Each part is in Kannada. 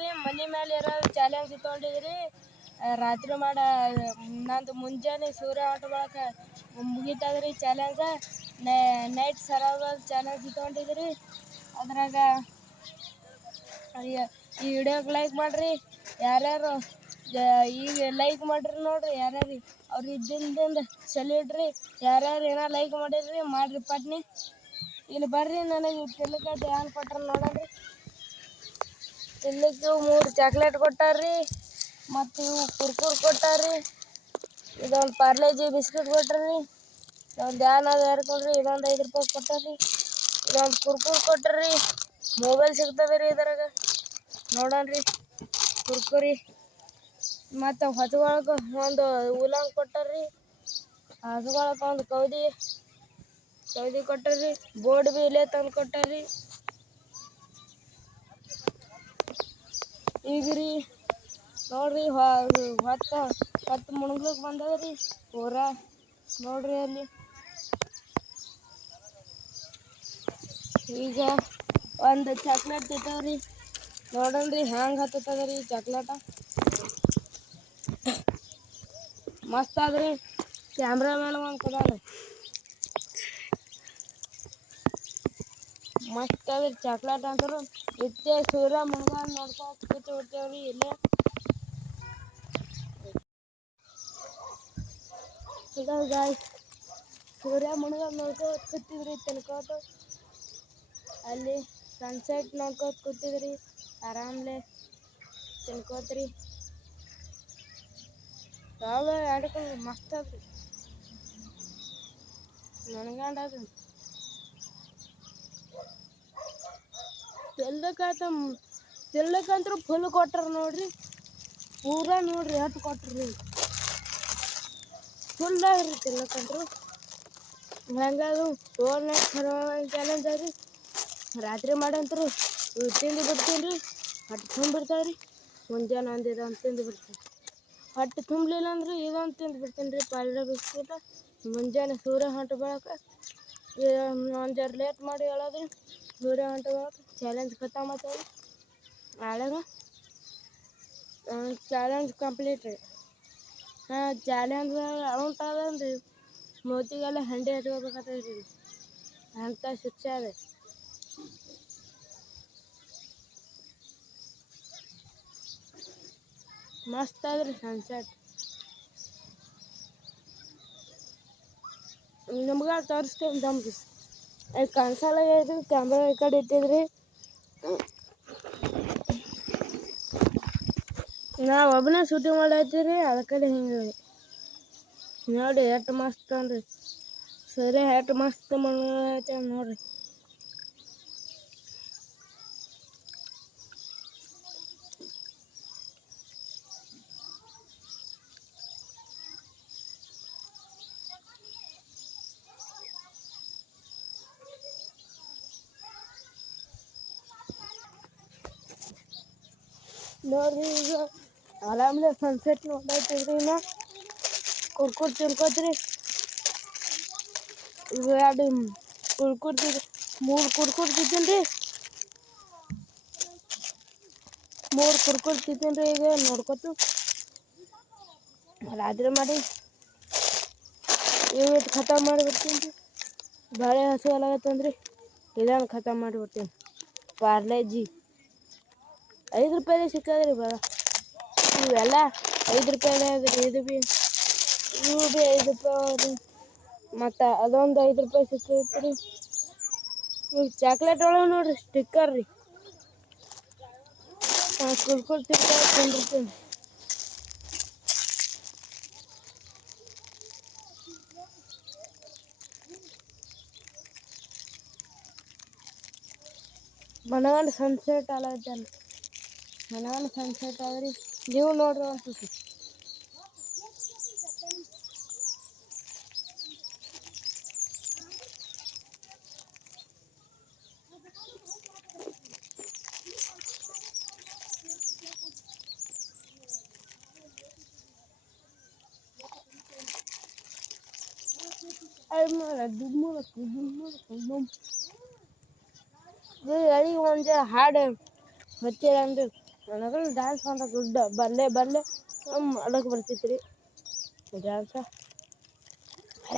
ನೋಡ್ರಿ ಮನೆ ಮೇಲೆ ಇರೋ ಚಾಲೆಂಜ್ ತೊಗೊಂಡಿದ್ರಿ ರಾತ್ರಿ ಮಾಡ ನಂದು ಮುಂಜಾನೆ ಸೂರ್ಯ ಆಟ ಬಳಕ ಮುಗಿತದ್ರಿ ಚಾಲೆಂಜ ನೈಟ್ ಸರಾಗ ಚಾಲೆಂಜ್ ತೊಗೊಂಡಿದ್ರಿ ಅದ್ರಾಗ ಈ ವಿಡಿಯೋಗೆ ಲೈಕ್ ಮಾಡಿರಿ ಯಾರ್ಯಾರು ಈಗ ಲೈಕ್ ಮಾಡಿರಿ ನೋಡ್ರಿ ಯಾರ್ಯಾರು ಅವ್ರು ಇದ್ದಿಂದ ಸಲ್ಯೂಟ್ರಿ ಯಾರ್ಯಾರು ಏನೋ ಲೈಕ್ ಮಾಡಿರಿ ಮಾಡಿರಿ ಪಟ್ನಿ ಇಲ್ಲಿ ಬರ್ರಿ ನನಗೆ ತಿನ್ಲಿಕ್ಕೆ ಏನು ಕೊಟ್ಟಾರ ನೋಡೋರಿ ತಿನ್ಲಿಕ್ಕೆ 3 ಚಾಕ್ಲೇಟ್ ಕೊಟ್ಟಾರ್ರಿ ಮತ್ತು ಇವು ಕುರ್ಕುರ್ ಕೊಟ್ಟಾರ್ರಿ ಇದೊಂದು ಪಾರ್ಲೇಜಿ ಬಿಸ್ಕಿಟ್ ಕೊಟ್ಟಾರ್ರಿ ಇದೊಂದು ಏನಾದ್ರು ಹರ್ಕೊಳ್ರಿ ಇದೊಂದು 5 ರೂಪಾಯಿ ಕೊಟ್ಟಾರ್ರಿ ಇದೊಂದು ಕುರ್ಕುರ್ ಕೊಟ್ಟಾರ್ರಿ ಮೊಬೈಲ್ ಸಿಗ್ತದೆ ರೀ ಇದ್ರಾಗ ನೋಡೋಣ್ರಿ ಕುರ್ಕುರಿ ಮತ್ತು ಹಸುಗಳ್ಗೆ ಒಂದು ಉಲ್ಲಂಗ್ ಕೊಟ್ಟಾರ್ರಿ ಹಸುಗಳ್ಗೆ ಒಂದು ಕೌದಿ ಕೊಟ್ಟಾರ್ರಿ ಬೋರ್ಡ್ ಬಿ ಇಲ್ಲೇ ತಂದು ಕೊಟ್ಟಾರ್ರಿ ಈಗ ರೀ ನೋಡ್ರಿ ಹೊತ್ತು ಮುಳುಗ್ಲಿಕ್ಕೆ ಬಂದದ್ರಿ ಪೂರಾ ನೋಡ್ರಿ ಅಲ್ಲಿ ಈಗ ಒಂದು ಚಾಕ್ಲೇಟ್ ತಿಂತಾವ್ರಿ ನೋಡೋಣ್ರಿ ಹ್ಯಾಂಗೆ ಹತ್ತದ ರೀ ಚಾಕ್ಲೇಟ ಮಸ್ತ್ ಆದ್ರಿ ಕ್ಯಾಮ್ರಾಮ್ಯಾನ್ ಒಂದು ಕದಾನ ಮಸ್ತ್ ಅದ್ರಿ ಚಾಕ್ಲೇಟ್ ಅಂತರು ಇಷ್ಟೇ ಸೂರ್ಯ ಮುಳುಗ ನೋಡ್ಕೊಂಡು ಕೂತು ಬಿಡ್ತೇವ್ರಿ ಇಲ್ಲೇ ಗಾಯ್ಸ್ ಸೂರ್ಯ ಮುಳುಗ ನೋಡ್ಕೋತ ಕೂತಿದ್ರಿ ತಿನ್ಕೋತ ಅಲ್ಲಿ ಸನ್ಸೆಟ್ ನೋಡ್ಕೋತ ಕೂತಿದ್ರಿ ಆರಾಮ್ಲೆ ತಿನ್ಕೋತ್ರಿ ಯಾವ ಆಡ್ಕೊಂಡು ಮಸ್ತ್ ಅದ್ರಿ ನನಗಂಡದ್ರಿ ತಿಲ್ಲಕ್ಕಂತ್ರು ಫುಲ್ ಕೊಟ್ಟಾರ ನೋಡ್ರಿ ಪೂರಾ ನೋಡ್ರಿ ಎಷ್ಟು ಕೊಟ್ರಿ ಫುಲ್ ಆಗ್ರಿ ತಿಲ್ಲಕ್ಕಂತ್ರು ಹೆಂಗದು ಓವರ್ ನೈಟ್ ಚಾಲೆಂಜ್ ಆಗ್ರಿ ರಾತ್ರಿ ಮಾಡಂತರು ತಿಂದು ಬಿಡ್ತೀನಿ ರೀ ಹೊಟ್ಟೆ ತುಂಬಿರ್ತಾವ್ರಿ ಮುಂಜಾನೆ ಒಂದು ಇದೊಂದು ತಿಂದು ಬಿಡ್ತೀನಿ ಹೊಟ್ಟೆ ತುಂಬಲಿಲ್ಲ ಅಂದ್ರೆ ಇದೊಂದು ತಿಂದು ಬಿಡ್ತೀನಿ ರೀ ಪಾರ್ಲೆ ಬಿಸ್ಕಿಟ ಮುಂಜಾನೆ ಸೂರ್ಯ ಹೊಂಟ ಬಳಕ ಒಂದು ಜರ ಲೇಟ್ ಮಾಡಿ ಹೇಳೋದ್ರಿ ಸೂರ್ಯ ಹೊಂಟ ಬಳಕ ಚಾಲೆಂಜ್ ಖತಮ್ ಆಗ್ತದೆ ಆಳಾಗ ಚಾಲೆಂಜ್ ಕಂಪ್ಲೀಟ್ ರೀ ಚಾಲೆಂಜ್ ಔಟ್ ಅದನ್ರಿ ಮೂತಿಗೆಲ್ಲ ಹಂಡೆ ಹಚ್ಕೋಬೇಕಾಗ್ತದೆ ರೀ ಅಂಥ ಶಿಕ್ಷೆ ಅದೇ ಮಸ್ತ್ ಆದ್ರಿ ಸನ್ಸೆಟ್ ನಿಮ್ಗೆ ತೋರಿಸ್ತೇನೆ ದಮ್ದು ಕನ್ಸಲ್ಲ ಐತಿ ಕ್ಯಾಮ್ರಾ ಈ ಕಡೆ ಇಟ್ಟಿದ್ರಿ ನಾವು ಒಬ್ಬನೇ ಶೂಟಿಂಗ್ ಮಾಡತ್ತೀರಿ ಅದ ಕಡೆ ಹಿಂಗೆ ನೋಡಿ ಎಷ್ಟು ಮಸ್ತ್ ಅನ್ರಿ ಸರಿ ಎಷ್ಟು ಮಸ್ತ್ ಮಾಡೈತೆ ನೋಡ್ರಿ ನೋಡ್ರಿ ಈಗ ಆರಾಮ್ಲೆ ಸನ್ಸೆಟ್ ನೋಡ್ತಿದ್ರಿ ಇನ್ನ ಕುರ್ಕುರ್ ತಿನ್ಕೋತ್ರಿ ಈಗ 2 ಕುರ್ಕುರ್ 3 ಕುರ್ಕುರ್ ತಿಂತೀನಿ ರೀ 3 ಕುರ್ಕುರ್ ತಿಂತೀನಿ ರೀ ಈಗ ನೋಡ್ಕೊತು ರಾತ್ರಿ ಮಾಡಿ ಇವತ್ತು ಖತಮ್ ಮಾಡಿಬಿಡ್ತೀನಿ ರೀ ಭಾಳ ಹಸು ಆಗತ್ತಂದ್ರಿ ಇದನ್ನು ಖತಮ್ ಮಾಡಿಬಿಡ್ತೀನಿ ಪಾರ್ಲೇಜಿ 5 ರೂಪಾಯಿದೇ ಸಿಕ್ಕದ್ರಿ ಭಾಳ ಇವೆಲ್ಲ 5 ರೂಪಾಯಿದೇ ಅದ್ರಿ ಇದು ಭೀ ಇವು ಭೀ 5 ರೂಪಾಯಿ ಮತ್ತು ಅದೊಂದು 5 ರೂಪಾಯಿ ಸಿಕ್ಕೈತ್ರಿ ಇವು ಚಾಕ್ಲೇಟ್ ಒಳಗೆ ನೋಡ್ರಿ ಸ್ಟಿಕ್ಕರ್ ರೀ ಕುರ್ಕುರ್ ತಿಂದಿರ್ತೀನಿ ಮನಗಂಡು ಸನ್ಸೆಟ್ ಆಗೈತಲ್ಲ ಮನಗಂಡು ಸನ್ಸೆಟ್ ಆದ್ರಿ ನೀವು ನೋಡ್ರಿ ಅನ್ಸುತ್ತೆ ಹೇಳಿ ಒಂದು ಹಾಡು ಹಚ್ಚಿರ ಅಂದ್ರೆ ನನಗೂ ಡ್ಯಾನ್ಸ್ ಅಂತ ಗುಡ್ಡ ಬಲ್ಲೆ ಮಾಡಕ್ಕೆ ಬರ್ತೈತೆ ರೀ ಡ್ಯಾನ್ಸ.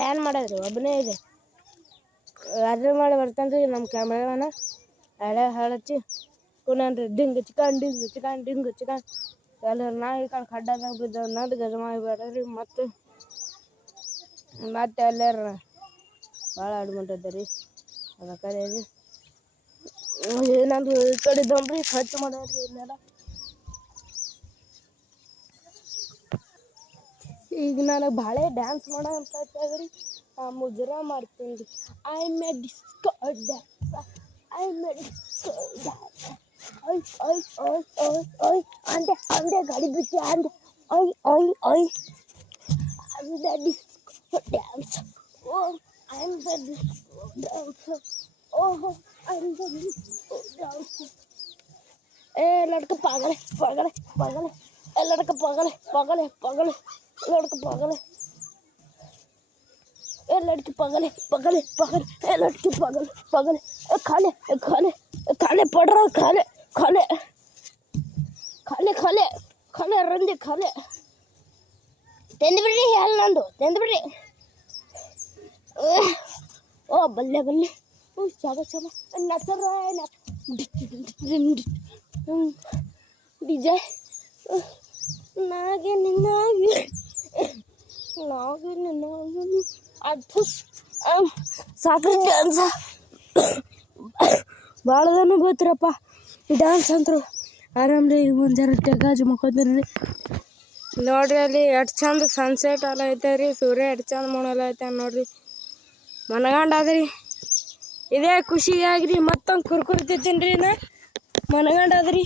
ಏನು ಮಾಡೋದ್ರಿ ಒಬ್ಬನೇ ಇದೆ ಅದ್ರ ಮಾಡಿ ಬರ್ತಾನೆ ರೀ ನಮ್ಮ ಕ್ಯಾಮ್ರಾಮನ ಹಳೆ ಹಳಚ್ಚಿ ಕುನನ್ರಿ ಡಿಂಗ್ ಚಿಕನ್ ಎಲ್ಲರೂ ನಾ ಈ ಕಡೆ ಖಡ್ಡದಾಗ ಬಿದ್ದ ನಂದು ಗಜಮಾಯಿ ಬೇಡ್ರಿ ಮತ್ತೆ ಎಲ್ಲಾರ ಭಾಳ ಅಡ್ಮಂಟದ ರೀ ಅದಕ್ಕೆ ರೀ ಏನಂದು ಈ ಕಡೆ ಇದ್ದವ್ರಿ ಖರ್ಚು ಮಾಡ್ರಿ ಇಲ್ಲೆಲ್ಲ. ಈಗ ನನಗೆ ಭಾಳ ಡ್ಯಾನ್ಸ್ ಮಾಡೋ ಅಂತ ರೀ ಮುಜರಾ ಮಾಡ್ತೀನಿ ರೀ ಐ ಮೇ ಡಿಸ್ಕೋ ಡ್ಯಾನ್ಸ್ ಅಂದೆ ಗಾಡಿ ಬಿಟ್ಟು ಅಂದೆ disco dance I'm the disco dancer. Oh, I'm the disco dancer. लड़का पागल है लड़का पागल है लड़का पागल है लड़की पागल है लड़की पागल खाले पड़ रहा खाले रंदी खाले तेंदबिड़ी हेल नंदु तेंदबिड़ी ओ बल्ले ओ चाबा नचर रहा है डीजे नागिन अद्भुत साकर डांस ಭಾಳ ಜನ ಬೋತ್ರಪ್ಪ ಡ್ಯಾನ್ಸ್ ಅಂತರು ಆರಾಮ್ರಿ ಒಂದು ಜರ ಟೆಗಾಜು ಮಕ್ಕೋತೀನಿ ನೋಡ್ರಿ ಅಲ್ಲಿ ಎಷ್ಟು ಚಂದ ಸನ್ಸೆಟ್ ಎಲ್ಲ ಐತೆ ರೀ ಸೂರ್ಯ ಎಷ್ಟು ಚಂದ ಮುಣಲ್ಲ ಐತೆ ನೋಡ್ರಿ ಮನಗಂಡಾದ್ರಿ ಇದೇ ಖುಷಿಯಾಗ್ರಿ ಮತ್ತೊಂದು ಕುರ್ಕುರಿ ತಿಂತೀನಿ ರೀ ನಾ ಮನಗಂಡಾದ್ರಿ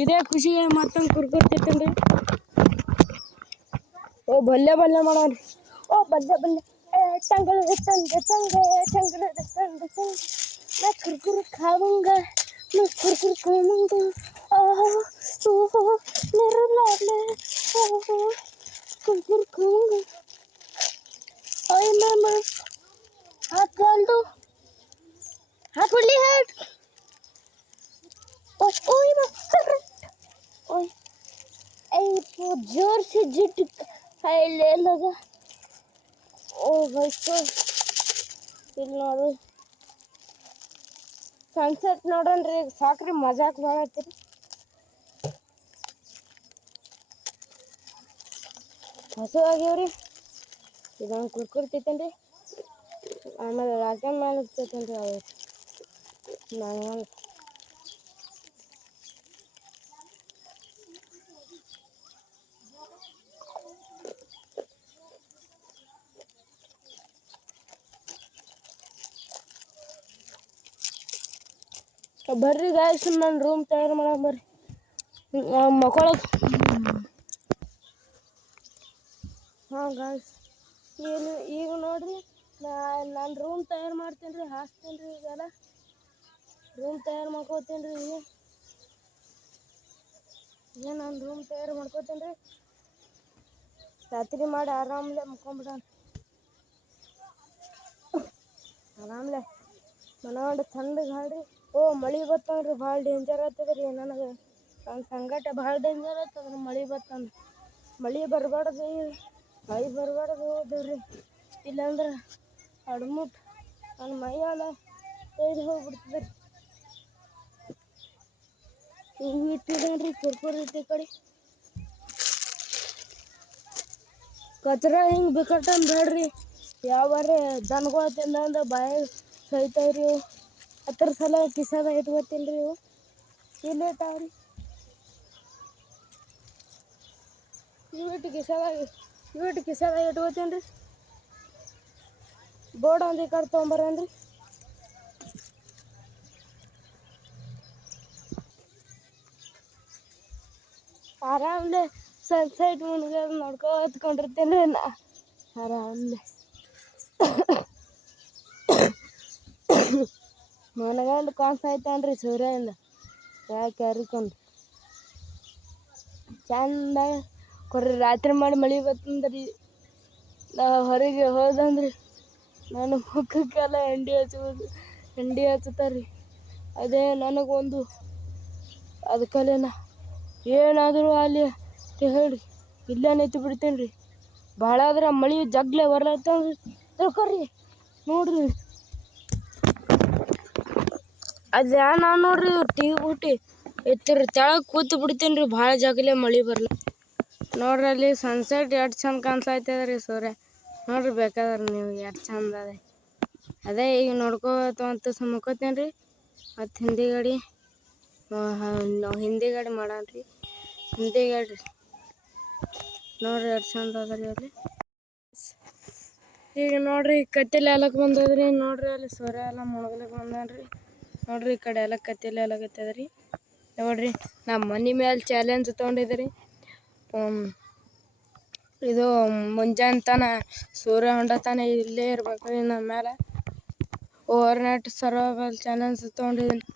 ಇದೇ ಖುಷಿಗೆ ಮತ್ತೊಂದು ಕುರ್ಕುರಿ ತಿಂತೀನಿ ರೀ ಓ ಬಲ್ಲೆ ಮಾಡೋರಿ ಓ ಬಲ್ಲೆ टंगे मैं कुरकुरे खाऊंगा मेरा लाडले कुरकुरे खाऊंगा ओए मामा हाथ डाल दो हाथ उल्ली हाथ ओए ओए ओए जोर से जिट हाय ले लगा ओ भाई तो ಇಲ್ಲಿ ನೋಡು ಸನ್ಸೆಟ್ ನೋಡೋಣ್ರಿ ಸಾಕ್ರಿ ಮಜಾಕ್ ಭಾಳ ಐತ್ರಿ ಹಸುವಾಗಿವ್ರಿ ಇದೊಂದು ಕುರ್ಕುರಿ ತಿಂತೇನೆ ರೀ ಆಮೇಲೆ ರಾಜನ್ ಮೇಲೆ ತಿಂತೇನೆ ರೀ ನಾನು ಬರ್ರಿ ಗಾಯ್ಸ್ ನನ್ನ ರೂಮ್ ತಯಾರು ಮಾಡಕ್ಕೆ ಬರ್ರಿ ಮಕ್ಕಳಕ್ಕೆ ಹಾಂ ಗಾಯ್ಸ್ ಈಗ ನೋಡ್ರಿ ನಾನು ರೂಮ್ ತಯಾರು ಮಾಡ್ತೀನಿ ರೀ ಹಾಕ್ತೀನಿ ರೀ ಈಗೆಲ್ಲ ರೂಮ್ ತಯಾರು ಮಾಡ್ಕೋತೀನಿ ರೀ ಈಗ ನಾನು ರೂಮ್ ತಯಾರು ಮಾಡ್ಕೋತೀನಿ ರೀ ರಾತ್ರಿ ಮಾಡಿ ಆರಾಮ್ಲೆ ಮುಕ್ಕೊಂಬಿಡೋಣ ಆರಾಮ್ಲೆ ಮನಗಂಡು ಚಂದಗೆ ಹಾಡ್ರಿ ಓ ಮಳೆ ಬತ್ತಂದ್ರೆ ಭಾಳ ಡೇಂಜರ್ ಆಗ್ತದೆ ರೀ ನನಗೆ ನನ್ನ ಸಂಗಟ ಭಾಳ ಡೇಂಜರ್ ಆಗ್ತದೆ ಮಳೆ ಬತ್ತಂದ್ರೆ ಮಳೆ ಬರಬಾರ್ದು ಹೋದ್ರಿ ಇಲ್ಲಾಂದ್ರೆ ಅಡ್ಮುಟ್ ನನ್ನ ಮೈಯೆಲ್ಲ ತೇದು ಹೋಗ್ಬಿಡ್ತದೆ ರೀ ಹಿಂಗೆ ಇಟ್ಟಿದ್ದೇನೆ ಕುರ್ಕುರಿ ಇಟ್ಟು ಕಡೆ ಕಚ್ರ ಹಿಂಗೆ ಬಿಕಟ್ಟಂದು ಬೇಡ್ರಿ ಯಾವಾರ ದನಗಳು ತಿಂದಂದು ಬಾಯಾಗ ಸೈತಾವ್ರಿ ಇವು ಹತ್ರ ಸಲ ಕಿಸದ ಇಟ್ಕೊತೀನಿ ರೀ ಇವು ಇಲ್ಲಿ ಇಟ್ಟಾವ್ರಿ ಇವಿಟ್ಟು ಕಿಸದಾಗ ಇಟ್ಕೊತೀನಿ ರೀ ಬೋರ್ಡ್ ಒಂದು ಈ ಕಡೆ ತೊಗೊಂಬರನ್ರಿ ಆರಾಮ್ಲೆ ಸನ್ಸೆಟ್ ಮುನ್ಗೆ ನೋಡ್ಕೊತ್ಕೊಂಡಿರ್ತೀನಿ ರೀ ನಾ ಆರಾಮ್ಲೆ ಮನಗಂಡು ಕಾಣಿಸ್ತೈತೇನ್ರಿ ಸೂರ್ಯನಿಂದ ಯಾಕೆ ಹರಿಕೊಂಡು ಚಂದ ಕೊರ್ರಿ ರಾತ್ರಿ ಮಾಡಿ ಮಳೆ ಬತ್ತಂದ್ರಿ ನಾ ಹೊರಗೆ ಹೋದಂದ್ರಿ ನನ್ನ ಮುಖಕ್ಕೆಲ್ಲ ಎಂಡಿ ಹಚ್ಚುತ್ತಾರೆ ರೀ ಅದೇ ನನಗೊಂದು ಅದಕ್ಕಲ್ಲೇ ನಾ ಏನಾದರೂ ಅಲ್ಲಿ ಹೇಳ್ರಿ ಇಲ್ಲೇ ನಿಂತು ಬಿಡ್ತೀನಿ ರೀ. ಭಾಳ ಆದ್ರೆ ಮಳೆ ಜಗ್ಲೆ ಬರ್ಲತ್ತಂದ್ರೆ ತಿಳ್ಕೊರಿ ನೋಡ್ರಿ. ಅದೇ ನಾವು ನೋಡ್ರಿ ಟಿವಿ ಬಿಟ್ಟು ಎತ್ತರ ತೆಳಗೆ ಕೂತು ಬಿಡ್ತೀನಿ ರೀ. ಭಾಳ ಜಗ್ಲೆ ಮಳೆ ಬರಲ್ಲ ನೋಡ್ರಿ. ಅಲ್ಲಿ ಸನ್ಸೆಟ್ ಎಷ್ಟು ಚಂದ ಕಾಣಿಸ್ತೈತದ ರೀ ಸೂರ್ಯ ನೋಡ್ರಿ. ಬೇಕಾದ್ರೆ ನೀವು ಎಷ್ಟು ಚಂದ ಅದೇ ಈಗ ನೋಡ್ಕೋತ ಅಂತ ಮುಕ್ಕೋತೀನಿ ರೀ. ಮತ್ತು ಹಿಂದಿಗಡೆ ಮಾಡಾನ್ರಿ ಹಿಂದಿಗಡೆ ನೋಡ್ರಿ ಎಷ್ಟು ಚಂದ ಅದ ರೀ ಅಲ್ಲಿ. ಈಗ ನೋಡ್ರಿ ಕತ್ತಲೆ ಎಲ್ಲಕ್ಕೆ ಬಂದದ್ರಿ. ನೋಡ್ರಿ ಅಲ್ಲಿ ಸೂರ್ಯ ಎಲ್ಲ ಮುಳುಗ್ಲಿಕ್ಕೆ ಬಂದಾನ್ರಿ. ನೋಡ್ರಿ ಈ ಕಡೆ ಎಲ್ಲ ಕತ್ತಲೆ ಎಲ್ಲಕತ್ತದ ರೀ. ನೋಡ್ರಿ ನಮ್ಮ ಮನೆ ಮೇಲೆ ಚಾಲೆಂಜ್ ತೊಗೊಂಡಿದ್ರಿ. ಇದು ಮುಂಜಾನೆ ತನ ಸೂರ್ಯ ಹೊಂಡತನ ಇಲ್ಲೇ ಇರ್ಬೇಕ್ರಿ ನಮ್ಮ ಮೇಲೆ. ಓವರ್ನೈಟ್ ಸರ್ವೈವಲ್ ಚಾಲೆಂಜ್ ತೊಗೊಂಡಿದ್ದೀನಿ.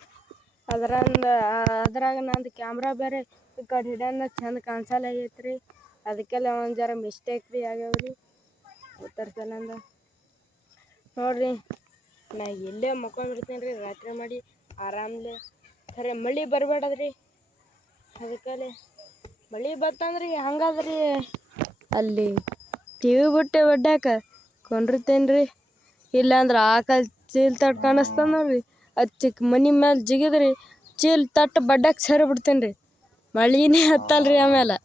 ಅದ್ರಾಗ ನಂದು ಕ್ಯಾಮ್ರಾ ಬೇರೆ ಈ ಕಡೆ ಹಿಡಿಯೋಣ ಚಂದ ಕಾಣಿಸಲ್ಲಾಗೈತೆ ರೀ. ಅದಕ್ಕೆಲ್ಲ ಒಂದು ಜರ ಮಿಸ್ಟೇಕ್ ರೀ ಆಗ್ಯಾವ್ರಿ ಉತ್ತರ ಸಲಿಂದ. ನೋಡ್ರಿ ನಾ ಇಲ್ಲೇ ಮಕ್ಕೊಂಡ್ಬಿಡ್ತೀನಿ ರೀ ರಾತ್ರಿ ಮಾಡಿ ಆರಾಮ್ಲೆ. ಖರೆ ಮಳೆ ಬರಬೇಡದ್ರಿ. ಅದಕ್ಕಲ್ಲಿ ಮಳೆ ಬತ್ತಂದ್ರಿ ಹಂಗಾದ್ರಿ ಅಲ್ಲಿ ಟಿವಿ ಬಿಟ್ಟು ಒಡ್ಡಾಕ ಕೊಂಡಿರ್ತೇನೆ ರೀ. ಇಲ್ಲಾಂದ್ರೆ ಆಕಲ್ ಚೀಲ್ ತಟ್ಟು ಕಾಣಿಸ್ತದ ನೋಡ್ರಿ. ಅದು ಚಿಕ್ಕ ಮನೆ ಮೇಲೆ ಜಿಗಿದ್ರಿ ಚೀಲ್ ತಟ್ಟು ಬಡ್ಡಕ್ಕೆ ಸೇರಿ ಬಿಡ್ತೇನೆ ರೀ. ಮಳೆನೇ ಹತ್ತಲ್ರಿ ಆಮೇಲೆ.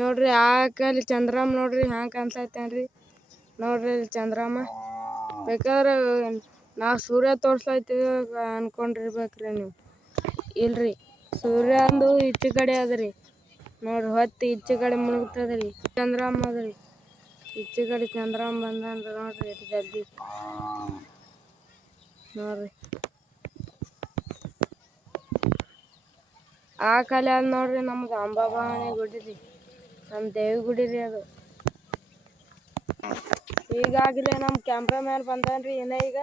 ನೋಡ್ರಿ ಆಕಲ್ಲಿ ಚಂದ್ರಮ್ಮ ನೋಡ್ರಿ ಹ್ಯಾಂಗೆ ಕಾಣಿಸ್ತೈತೇನ್ರಿ. ನೋಡ್ರಿ ಇಲ್ಲಿ ಚಂದ್ರಮ್ಮ. ಬೇಕಾದ್ರೆ ನಾವು ಸೂರ್ಯ ತೋರಿಸ್ಲೈತೀವಿ ಅನ್ಕೊಂಡಿರ್ಬೇಕ್ರಿ ನೀವು. ಇಲ್ರಿ ಸೂರ್ಯ ಅಂದು ಈಚೆ ಕಡೆ ಅದ್ರಿ. ನೋಡ್ರಿ ಹೊತ್ತು ಈಚೆ ಕಡೆ ಮುಳುಗ್ತದ್ರಿ. ಚಂದ್ರಮ್ಮ ಅದ್ರಿ ಈಚೆ ಕಡೆ ಚಂದ್ರಮ್ಮ ಬಂದನ್ರಿ. ನೋಡ್ರಿ ಎಷ್ಟು ಜಲ್ದಿ ನೋಡ್ರಿ. ಆ ಕಲೆ ಅದು ನೋಡ್ರಿ ನಮ್ದು ಅಂಬಾಭವಾನಿ ಗುಡಿ ರೀ. ನಮ್ಮ ದೇವಿ ಗುಡಿ ರೀ ಅದು. ಈಗಾಗಲೇ ನಮ್ಮ ಕ್ಯಾಮ್ರಾಮ್ಯಾನ್ ಬಂದಾನ್ರಿ. ಈಗ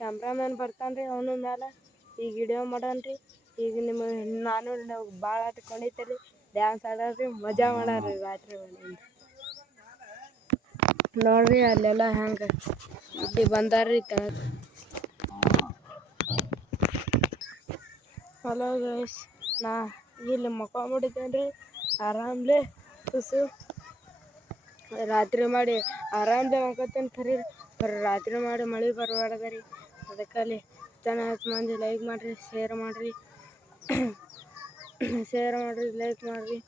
ಕ್ಯಾಮ್ರಾಮ್ಯಾನ್ ಬರ್ತಾನ್ರಿ ಅವನು ಮೇಲೆ. ಈಗ ವಿಡಿಯೋ ಮಾಡಾನ್ರಿ. ಈಗ ನಾನು ಭಾಳ ಆಟ ಕೊಂಡಿದ್ದೀರಿ ಡ್ಯಾನ್ಸ್ ಆಡೋರಿ ಮಜಾ ಮಾಡಾರಿ ರಾತ್ರಿ ಮನೆಯಿಂದ. ನೋಡ್ರಿ ಅಲ್ಲೆಲ್ಲ ಹೆಂಗೆ ಇಲ್ಲಿ ಬಂದಾರ್ರಿ ತೆಳಗೆ. ಹಲೋ ಗೈಸ್, ನಾ ಇಲ್ಲಿ ಮಕ್ಕೊಂಬಿಟ್ಟಿದ್ದೇನೆ ರೀ ಆರಾಮ್ಲೆ. ತುಸು ರಾತ್ರಿ ಮಾಡಿ ಆರಾಮ್ಲೆ ಮಕ್ಕೋತೀನಿ. ಖರೆ ರಾತ್ರಿ ಮಾಡಿ ಮಳೆ ಬರಬಾರ್ದ ರೀ. ಅದಕ್ಕಲ್ಲಿ ಹೆಚ್ಚು ಮಂದಿ ಲೈಕ್ ಮಾಡಿರಿ, ಶೇರ್ ಮಾಡಿರಿ, ಲೈಕ್ ಮಾಡಿರಿ.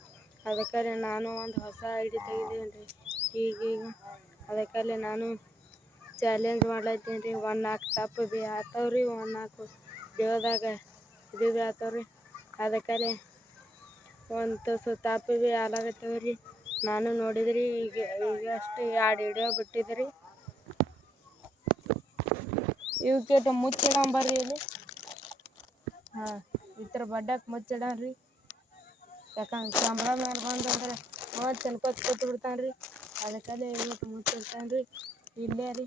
ಅದಕ್ಕಲ್ಲಿ ನಾನು ಒಂದು ಹೊಸ ಐಡಿ ತೆಗಿದ್ದೀನಿ ರೀ ಈಗ. ಅದಕ್ಕಲ್ಲಿ ನಾನು ಚಾಲೆಂಜ್ ಮಾಡ್ಲತ್ತೀನಿ ರೀ. 1 ತಪ್ಪು ಭೀ ಆತವ್ರಿ, 1 ದೇವದಾಗ ಇದು ಭೀ ಆತವ್ರಿ. ಅದಕ್ಕಲ್ಲಿ ಒಂದು ತುಸು ತಪ್ಪು ಭೀ ಆಲಾಗತ್ತವ್ರಿ. ನಾನು ನೋಡಿದ್ರಿ ಈಗಷ್ಟು 2 ವಿಡಿಯೋ ಬಿಟ್ಟಿದ್ರಿ. ಇವಕ್ಕೆ ಮುಚ್ಚಿಡಂಬರ್ರಿ ಇಲ್ಲಿ. ಹಾಂ ಈ ಥರ ಬಡ್ಡಕ್ಕೆ ಮುಚ್ಚಿಡನ್ರಿ. ಯಾಕಂದ್ರೆ ಕ್ಯಾಮ್ರಾಮ್ಯಾನ್ ಬಂದಂದ್ರೆ ಚೆನ್ಕೋತ ಕೂತು ಬಿಡ್ತಾನೆ ರೀ. ಅದಕ್ಕಲ್ಲೇ ಇವತ್ತು ಮುಚ್ಚಿಡ್ತಾನೆ ರೀ. ಇಲ್ಲೇ ರೀ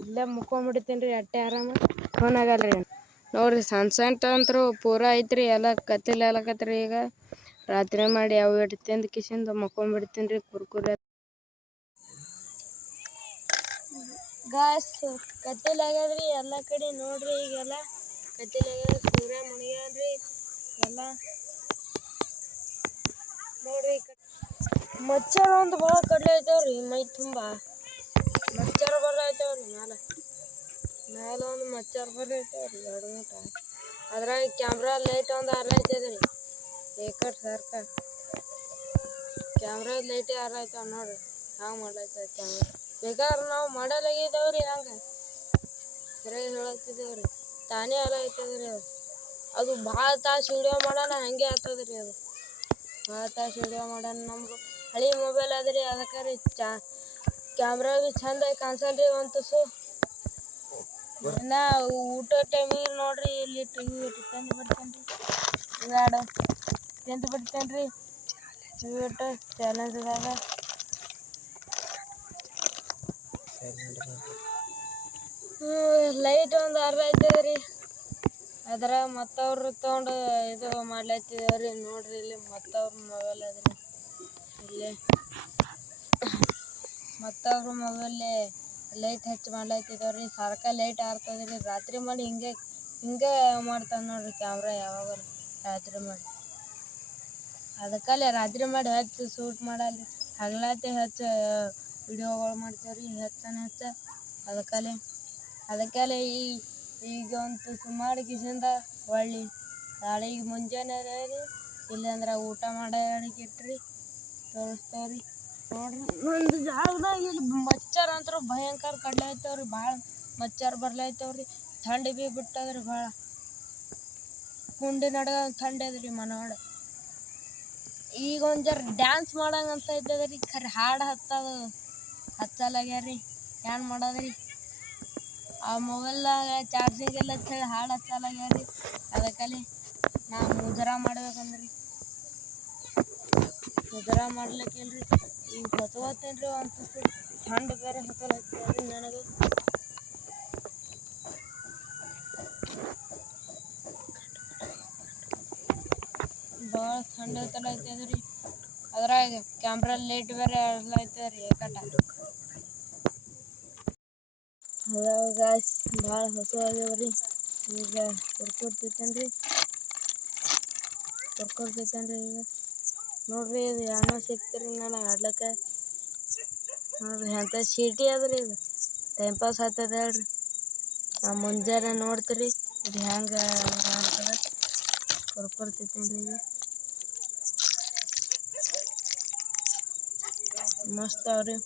ಇಲ್ಲೇ ಮುಕ್ಕೊಂಬಿಡ್ತೀನಿ ರೀ ಅಟ್ಟೆ ಆರಾಮ ಫೋನ್ ಆಗಲ್ರಿ. ನೋಡ್ರಿ ಸನ್ಸೆಟ್ ಅಂತರೂ ಪೂರ ಐತ್ರಿ. ಎಲ್ಲ ಕತ್ತಲೆ ಎಲ್ಲಕತ್ರಿ. ಈಗ ರಾತ್ರಿ ಮಾಡಿ ಅವು ಇಟ್ಟು ತಿಂದು ಕಿಶಿಂದ ಮಕ್ಕೊಂಬಿಡ್ತೀನಿ ರೀ. ಕುರ್ಕುರೆ ಗಾಯ್ಸ್ ಕತ್ತಲೆ ಆಗ್ಯದ್ರಿ ಎಲ್ಲ ಕಡೆ. ನೋಡ್ರಿ ಈಗೆಲ್ಲ ಕತ್ತಲೆ ಆಗ್ಯದ. ಸೂರ್ಯ ಮುಣಿಗ್ಯಾನ್ರಿ ಎಲ್ಲ ನೋಡ್ರಿ. ಮಚ್ಚರ ಒಂದು ಭಾಳ ಕಡ್ಲೆ ಐತವ್ರಿ. ಮೈ ತುಂಬ ಮಚ್ಚರ ಬರ್ಲೈತವ್ರಿ. ಮೇಲೆ ಒಂದು ಮಚ್ಚರ ಬರ್ಲೈತವ್ರಿ 2 ಮೂಟ. ಅದ್ರಾಗ ಕ್ಯಾಮ್ರಾ ಲೈಟ್ ಒಂದು ಹಾರ್ಲೈತದ್ರಿ. ಏಕಟ್ ಸರ್ಕ ಕ್ಯಾಮ್ರಾ ಲೈಟೇ ಹಾರ್ಲೈತಾವ ನೋಡ್ರಿ. ಹಂಗೆ ಮಾಡ್ಲೈತದ ಕ್ಯಾಮ್ರಾ. ಬೇಕಾದ್ರೆ ನಾವು ಮಾಡಲಾಗಿದ್ದೇವ್ರಿ. ಹಂಗೆ ಸರಿಯಾಗಿ ಹೇಳತ್ತಿದ್ದೇವ್ರಿ. ತಾನೇ ಹಾರ್ಲೈತದ್ರಿ ಅದು ಭಾಳ ತಾಸು ವಿಡಿಯೋ ಮಾಡೋಣ ಹಂಗೆ ಆಗ್ತದ್ರಿ. ಅದು ಭಾಳ ತಾಸು ವಿಡಿಯೋ ಮಾಡೋಣ. ನಮ್ಗೆ ಹಳೆ ಮೊಬೈಲ್ ಅದ್ರಿ. ಅದಕ್ಕೆ ರೀ ಕ್ಯಾಮ್ರಾ ಭೀ ಚಂದಾಗಿ ಕಾಣಿಸಲ್ರಿ. ಒಂದು ತುಸು ನಾ ಊಟ ಟೈಮಿಗೆ ನೋಡ್ರಿ ಇಲ್ಲಿ ಟಿವಿ ಇಟ್ಟು ತಂದು ಬಿಡ್ತೇನೆ ರೀ. ಇವಾಡು ತಿಂದು ಬಿಡ್ತೇನೆ ರೀ ಟಿವಿ ಇಟ್ಟು ಚಾಲೆಂಜ್ದಾಗ. ಲೈಟ್ ಒಂದು ಹಾರ್ಲೈತದ್ರಿ. ಅದ್ರಾಗ ಮತ್ತವ್ರು ತೊಗೊಂಡು ಇದು ಮಾಡ್ಲತ್ತಿದ್ದೇವ್ರಿ. ನೋಡ್ರಿ ಇಲ್ಲಿ ಮತ್ತವ್ರ ಮೊಬೈಲ್ ಅದ್ರಿ. ಇಲ್ಲಿ ಮತ್ತವ್ರ ಮೊಬೈಲ್ ಲೈಟ್ ಹಚ್ಚಿ ಮಾಡ್ಲತ್ತಿದ್ದೇವ್ರಿ. ಸರ್ಕ ಲೈಟ್ ಹಾರ್ತದ್ರಿ. ರಾತ್ರಿ ಮಾಡಿ ಹಿಂಗೆ ಹಿಂಗೆ ಮಾಡ್ತಾನೆ ನೋಡ್ರಿ ಕ್ಯಾಮ್ರಾ ಯಾವಾಗಾರ ರಾತ್ರಿ ಮಾಡಿ. ಅದಕ್ಕಲ್ಲೇ ರಾತ್ರಿ ಮಾಡಿ ಹೆಚ್ಚು ಶೂಟ್ ಮಾಡಲ್ರಿ, ಹಗಲತ್ತೆ ಹೆಚ್ಚು ವಿಡಿಯೋಗಳು ಮಾಡ್ತೇವ್ರಿ ಹೆಚ್ಚ ಅದಕ್ಕಲ್ಲೇ ಈಗ ಒಂದು ಸುಮಾರು ಕಿಸಿಂದ ಒಳ್ಳೆ ನಾಳೆಗೆ ಮುಂಜಾನೆ ರೀ, ಇಲ್ಲಾಂದ್ರೆ ಊಟ ಮಾಡೋ ಅಡಿಗೆ ಇಟ್ರಿ ತೋರಿಸ್ತೇವ್ರಿ ನೋಡ್ರಿ. ಒಂದು ಜಾಗದಾಗ ಇಲ್ಲಿ ಮಚ್ಚರ್ ಅಂತೂ ಭಯಂಕರ ಕಡ್ಲಾಯ್ತವ್ರಿ, ಭಾಳ ಮಚ್ಚರ್ ಬರ್ಲಾಯ್ತವ್ರಿ. ಥಂಡ್ ಭೀ ಬಿಟ್ಟದ್ರಿ ಭಾಳ, ಕುಂಡಿ ನಡ್ಗ ಥಂಡ್ ಅದ್ರಿ ಮನೋಡ. ಈಗ ಒಂದು ಜರ ಡ್ಯಾನ್ಸ್ ಮಾಡಂಗೆ ಅಂತ ಇದ್ದದ್ರಿ, ಖರೆ ಹಾಡು ಹಚ್ಚಲಾಗ್ಯಾರಿ. ಏನು ಮಾಡೋದ್ರಿ, ಆ ಮೊಬೈಲ್ದಾಗ ಚಾರ್ಜಿಂಗ್ ಎಲ್ಲ ಹೇಳಿ ಹಾಡು ಹಚ್ಚಲಾಗ್ಯಾರಿ. ಅದಕ್ಕಲ್ಲಿ ನಾವು ಮುಜರಾ ಮಾಡ್ಬೇಕಂದ್ರಿ, ಮುಜರಾ ಮಾಡ್ಲಿಕ್ಕಿಲ್ರಿ. ಈಗ ಹೊತ್ಕೋತೇನ್ರಿ ಅನ್ಸುತ್ತೆ, ಥಂಡ್ ಬೇರೆ ಹತ್ತಲತ್ತೇವ್ರಿ ನನಗೆ. ಭಾಳ ಥಂಡ್ ಹತ್ತಲತ್ತದ್ರಿ, ಅದ್ರಾಗ ಕ್ಯಾಮ್ರಾ ಲೈಟ್ ಬೇರೆ ಹರ್ಲತ್ತದ್ರಿ ಏಕಟ. ಅದಾಗ ಗಾಯ್ಸ್ ಭಾಳ ಹಸು ಆಗ್ಯಾವ್ರಿ. ಈಗ ಕೊರ್ಕೊಡ್ತೈತೇನ್ರಿ ಈಗ ನೋಡ್ರಿ. ಇದು ಏನೋ ಸಿಕ್ತಿರಿ ನಾನು ಆಡ್ಲಕ್ಕೆ ನೋಡ್ರಿ, ಎಂಥ ಚೀಟಿ ಅದ್ರಿ. ಇದು ಟೈಮ್ ಪಾಸ್ ಆಗ್ತದೆ ಹೇಳ್ರಿ. ನಾವು ಮುಂಜಾನೆ ನೋಡ್ತೀರಿ ಇದು ಹೆಂಗೆ ಮಾಡ್ತದೆ. ಕೊರ್ಕೊಡ್ತೈತೇನ್ರಿ ಈಗ ಮಸ್ತ್ ಅವ್ರಿ.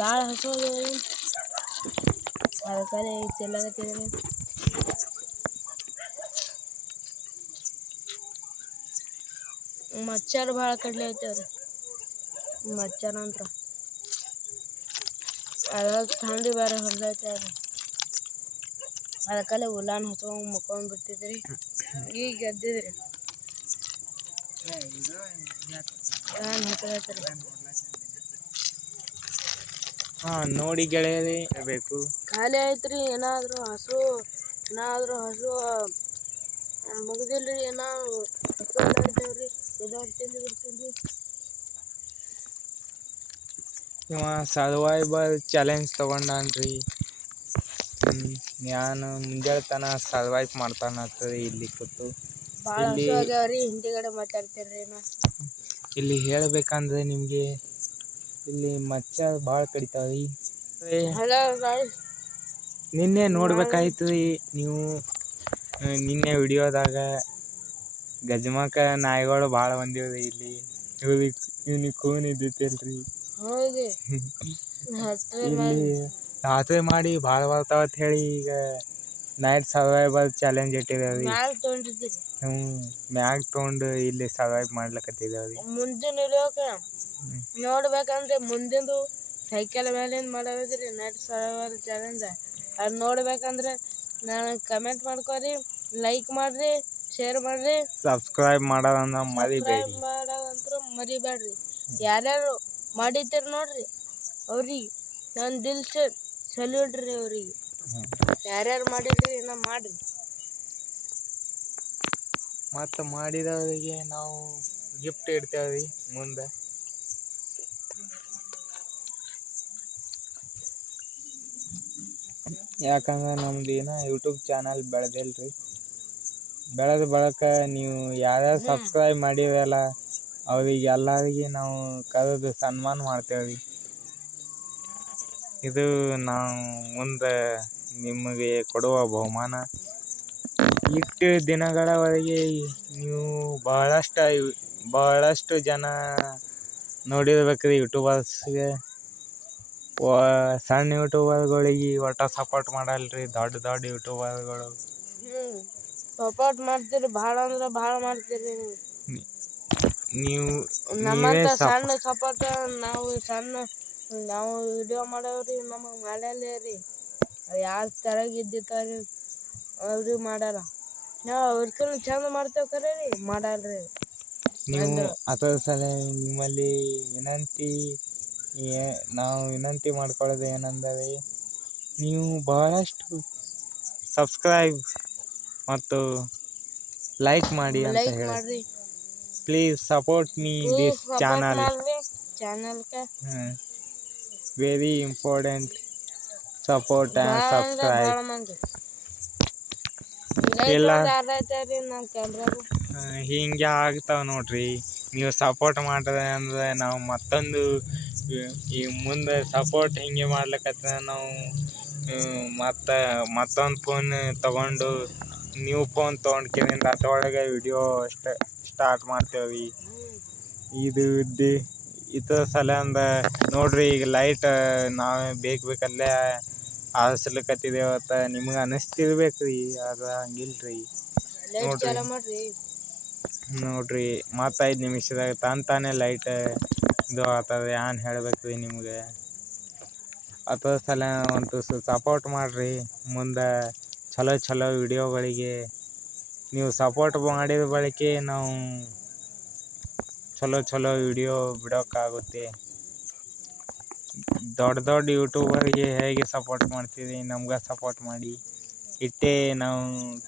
ಭಾಳ ಹಸು ಆಗ್ಯಾವ್ರಿ, ಅದಕ್ಕಲ್ಲೇ ಚೆಲ್ಲಾಗತ್ತಿದ್ರಿ. ಮಚ್ಚರ್ ಭಾಳ ಕಡ್ಲೆ ಐತವ್ರಿ, ಮಚ್ಚರ್ ಅಂತ ಅದ್ರಾಗ ಥಂಡಿ ಬೇರೆ ಹೊರದೈತವ್ರಿ. ಅದಕ್ಕಲ್ಲೇ ಉಲಾನ್ ಹಚ್ಕೊಂಡ್ ಮುಕ್ಕೊಂಡ್ ಬಿಡ್ತಿದ್ರಿ. ಈಗ ಎದ್ದಿದ್ರಿ ನೋಡಿ ಗೆಳೆಯರಿ ಬೇಕು ಖಾಲಿ ಐತ್ರಿ. ಏನಾದ್ರು ಹಸು ಮುಗ್ದಿಲ್ರಿ, ಏನಾದ್ರು ಹಸು ಅದಾಡ್ತೇವ್ರಿ, ತಿಂದು ಬಿಡ್ತೀನಿ. ಇವ ಸರ್ವೈವಲ್ ಚಾಲೆಂಜ್ ತಗೊಂಡಾನ್ರಿ. ನಾನು ಮುಂಜಾನೆ ತನ ಸರ್ವೈವ್ ಮಾಡ್ತಾನತ್ರಿ ಇಲ್ಲಿ ಕೂತು. ಭಾಳ ಹಸು ಆಗ್ಯಾವ್ರಿ, ಹಿಂದಿಗಡೆ ಮಾತಾಡ್ತೀರ್ರಿ. ಇಲ್ಲಿ ಹೇಳ್ಬೇಕಂದ್ರೆ ನಿಮಗೆ ಇಲ್ಲಿ ಮಚ್ಚ ಭಾಳ ಕಡಿತಾವ್ರಿ. ನಿನ್ನೆ ನೋಡ್ಬೇಕಾಯ್ತ್ರಿ ನೀವು, ನಿನ್ನೆ ವಿಡಿಯೋದಾಗ ಗಜಮಕ ನಾಯಿಗಳು ಭಾಳ ಬಂದಿವ್ರಿ ಇಲ್ಲಿ. ಇವ್ನಿಗೆ ಖೂನ್ ಇದ್ದಿತ್ತಲ್ರಿ, ಇಲ್ಲಿ ರಾತ್ರಿ ಮಾಡಿ ಭಾಳ ಬರ್ತಾವತ್ ಹೇಳಿ ಈಗ ನೈಟ್ ಸರ್ವೈವಲ್ ಚಾಲೆಂಜ್ ಇಟ್ಟಿದೇವ್ರಿ. ಮ್ಯಾಗ್ ತೊಗೊಂಡು ಇಲ್ಲಿ ಸರ್ವೈವ್ ಮಾಡ್ಲಕತ್ತಿದೇವ್ರಿ. ಮುಂದಿನ ನೋಡ್ಬೇಕಂದ್ರೆ ಮುಂದಿಂದು ಸೈಕಲ್ ಮೇಲಿಂದ ಮಾಡೋದ್ರಿ ನೈಟ್ ಸರ್ವೈವಲ್ ಚಾಲೆಂಜ್. ಅದು ನೋಡ್ಬೇಕಂದ್ರೆ ನನಗೆ ಕಮೆಂಟ್ ಮಾಡ್ಕೊರಿ, ಲೈಕ್ ಮಾಡ್ರಿ, ಶೇರ್ ಮಾಡ್ರಿ, ಸಬ್ಸ್ಕ್ರೈಬ್ ಮಾಡೋದನ್ನ ಮರಿಬೇಡ್ರಿ. ಯಾರ್ಯಾರು ಮಾಡಿದ್ದೀರಿ ನೋಡ್ರಿ ಅವ್ರಿಗೆ ನನ್ನ ದಿಲ್ ಸಲ್ಯೂಟ್ ರೀ. ಅವ್ರಿಗೆ ಯಾರ್ಯಾರು ಮಾಡಿದ್ರಿ ಏನೋ ಮಾಡ್ರಿ. ಮತ್ತು ಮಾಡಿದವರಿಗೆ ನಾವು ಗಿಫ್ಟ್ ಇಡ್ತೇವ್ರಿ ಮುಂದೆ. ಯಾಕಂದ್ರೆ ನಮ್ದು ಏನೋ ಯೂಟ್ಯೂಬ್ ಚಾನಲ್ ಬೆಳೆದಿಲ್ರಿ. ಬೆಳೆದ ಬಳಕ ನೀವು ಯಾರ್ಯಾರು ಸಬ್ಸ್ಕ್ರೈಬ್ ಮಾಡಿರಲ್ಲ ಅವ್ರಿಗೆ ಎಲ್ಲರಿಗೆ ನಾವು ಕರೆದು ಸನ್ಮಾನ ಮಾಡ್ತೇವ್ರಿ. ಇದು ನಾವು ಮುಂದೆ ನಿಮಗೆ ಕೊಡುವ ಬಹುಮಾನ. ಇಷ್ಟು ದಿನಗಳವರೆಗೆ ನೀವು ಬಹಳಷ್ಟು ಜನ ನೋಡಿರ್ಬೇಕ್ರಿ ಯೂಟ್ಯೂಬರ್ಸ್ಗೆ. ಸಣ್ಣ ಯೂಟ್ಯೂಬರ್ಗಳಿಗೆ ಒಟ್ಟ ಸಪೋರ್ಟ್ ಮಾಡಲ್ರಿ, ದೊಡ್ಡ ಯೂಟ್ಯೂಬರ್ಗಳು ಸಪೋರ್ಟ್ ಮಾಡ್ತೀರಿ. ಭಾಳ ಅಂದ್ರೆ ಭಾಳ ಮಾಡ್ತೀರಿ ನೀವು. ನಮ್ಮಂತ ಸಣ್ಣ ಸಪೋರ್ಟ್ ನಾವು ವಿಡಿಯೋ ಮಾಡೋವ್ರಿ, ನಮಗೆ ಮಾಡಲ್ಲ ರೀ. ಯಾರು ತೆಳಗಿದ್ದಿರ್ತಾರ್ರಿ ಅವ್ರಿಗೆ ಮಾಡಲ್ಲ. ನಾವು ಅವ್ರಿಗಿಂತ ಚಂದ ಮಾಡ್ತೇವೆ ಖರೆ ರೀ, ಮಾಡಲ್ರಿ ನೀವು. ಅದರ ಸಲ ನಿಮ್ಮಲ್ಲಿ ನಾವು ವಿನಂತಿ ಮಾಡ್ಕೊಳ್ಳೋದು ಏನಂದರೆ ನೀವು ಬಹಳಷ್ಟು ಸಬ್ಸ್ಕ್ರೈಬ್ ಮತ್ತು ಲೈಕ್ ಮಾಡಿ ಅಂತ ಹೇಳಿ. Please support me this channel. ಚಾನಲ್ಗೆ very important support and subscribe. ಇಲ್ಲ ಹಿಂಗೆ ಆಗ್ತಾವ ನೋಡ್ರಿ, ನೀವು ಸಪೋರ್ಟ್ ಮಾಡಿದ್ರೆ ಅಂದರೆ ನಾವು ಮತ್ತೊಂದು ಈ ಮುಂದೆ ಸಪೋರ್ಟ್ ಹಿಂಗೆ ಮಾಡ್ಲಿಕ್ಕತ್ತ ನಾವು ಮತ್ತೊಂದು ಫೋನ್ ತಗೊಂಡು ನ್ಯೂ ಫೋನ್ ತೊಗೊಂಡ್ಕಿಂದ ಅದರೊಳಗೆ ವಿಡಿಯೋ ಸ್ಟಾರ್ಟ್ ಮಾಡ್ತೇವೆ. ಇದು ಸಲಿಂದ ನೋಡ್ರಿ, ಈಗ ಲೈಟ್ ನಾವೇ ಬೇಕಲ್ಲೇ ಆರಿಸ್ಲಿಕ್ಕತ್ತಿದ್ದೇವತ್ತ ನಿಮ್ಗೆ ಅನಿಸ್ತಿರ್ಬೇಕು ರೀ, ಅದು ಹಂಗಿಲ್ರಿ. ನೋಡ್ರಿ ಮತ್ತು 5 ನಿಮಿಷದಾಗ ತಾನೇ ಲೈಟ್ ಇದು ಆಗ್ತದೆ. ಏನ್ ಹೇಳ್ಬೇಕು ರೀ ನಿಮ್ಗೆ? ಅದ್ರ ಸಲ ಒಂದು ಸಪೋರ್ಟ್ ಮಾಡಿರಿ. ಮುಂದೆ ಚಲೋ ವಿಡಿಯೋಗಳಿಗೆ ನೀವು ಸಪೋರ್ಟ್ ಮಾಡಿದ ಬಳಿಕೆ ನಾವು ಚಲೋ ವಿಡಿಯೋ ಬಿಡೋಕ್ಕಾಗುತ್ತೆ. ದೊಡ್ಡ ಯೂಟ್ಯೂಬರ್ಗೆ ಹೇಗೆ ಸಪೋರ್ಟ್ ಮಾಡ್ತೀವಿ, ನಮ್ಗೆ ಸಪೋರ್ಟ್ ಮಾಡಿ ಇಟ್ಟೇ ನಾವು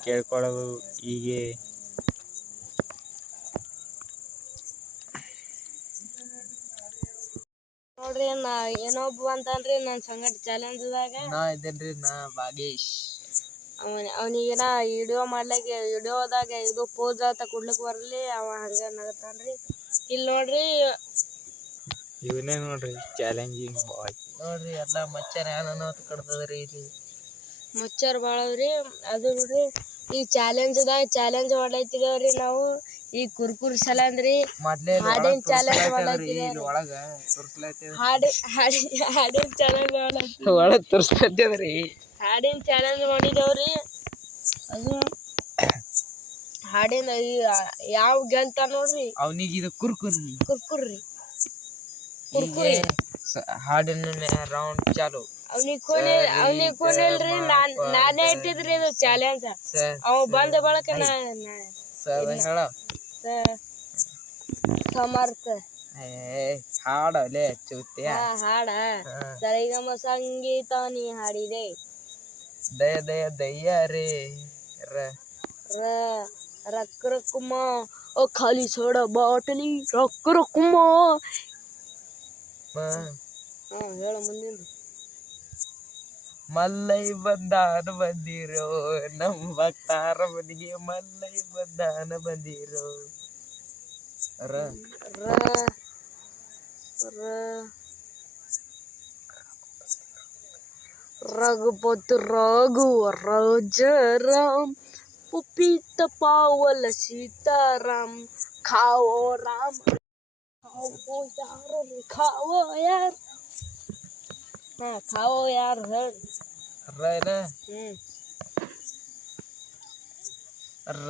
ಕೇಳ್ಕೊಳ್ಳೋದು. ಹೀಗೆ ನೋಡ್ರಿ, ಏನೊಬ್ಬ ಅಂತನ್ರಿ ನನ್ನ ಸಂಗಟ ಚಾಲೆಂಜ್ದಾಗ ನಾ ಇದ್ದೇನ್ರಿ, ನಾ ಭಾಗೇಶ್. ಅವನಿಗೇನ ವಿಡಿಯೋದಾಗ ಇದು ಪೋಸ್ ಆತ ಕೊಡ್ಲಿಕ್ಕೆ ಬರಲಿ, ಅವ ಹಂಗ ನಗತಾನ್ರಿ. ಇಲ್ಲಿ ನೋಡ್ರಿ, ಇವನೇ ನೋಡ್ರಿ ಚಾಲೆಂಜಿಂಗ್ ಬಾಯ್. ನೋಡ್ರಿ ಎಲ್ಲ ಮಚ್ಚರ್ ಏನ ಕಡ್ದದ್ರಿ. ಇಲ್ಲಿ ಮಚ್ಚರ್ ಬಾಳವ್ರಿ. ಅದು ಬಿಡ್ರಿ, ಈ ಚಾಲೆಂಜ್ ಮಾಡ್ಲೈತಿದೇವ್ರಿ ನಾವು. ಈ ಕುರ್ಕುರ್ ಸಲ ಅಂದ್ರಿ ಹಾಡಿನ ಚಾಲೆಂಜ್ ಮಾಡ್ಲೈತಿದೇವ್ರಿ. ಹಾಡಿನ ಚಾಲೆಂಜ್ ಮಾಡಿದೇವ್ರಿ. ಅದು ಹಾಡಿನ ಯಾವ ಗೆಲ್ತ ನೋಡ್ರಿ ಅವನಿಗೆ ಇದು ಕುರ್ಕುರ್ರಿ ಹಾಡಿನ ರೌಂಡ್ ಚಾಲು. ಅವನಿಗೆ ಕೊನಿಲ್ರಿ, ನಾನೇ ಇಟ್ಟಿದ್ರಿ ಇದು ಚಾಲೆಂಜ್. ಅವ ಬಂದ ಬಳಕ ಸಮರ್ಥ ಹಾಡಲೇ ಚೂತ್ಯ ಹಾಡ ಸರಿಗಮ ಸಂಗೀತ ನೀ ಹಾಡಿದೆ. ದಯ ರೇ ರಕ್ಕರಕ್ಕುಮ್ಮ ಖಾಲಿ ಸೋಡಾ ಬಾಟಲಿ ರಕ್ಕರಕ್ಕುಮ್ಮ. ಹೇಳ ಮುಂದಿನ. ಮಲ್ಲೈ ಬಂದಾನ ಬಂದಿರೋ ನಮ್ಮ ಭಕ್ತಾರ ಮನೆಗೆ, ಮಲ್ಲೈ ಬಂದಾನ ಬಂದಿರೋ. रघुपति राघव राजाराम पपीता पावल सीताराम. खाओ राम खाओ यार खाओ यार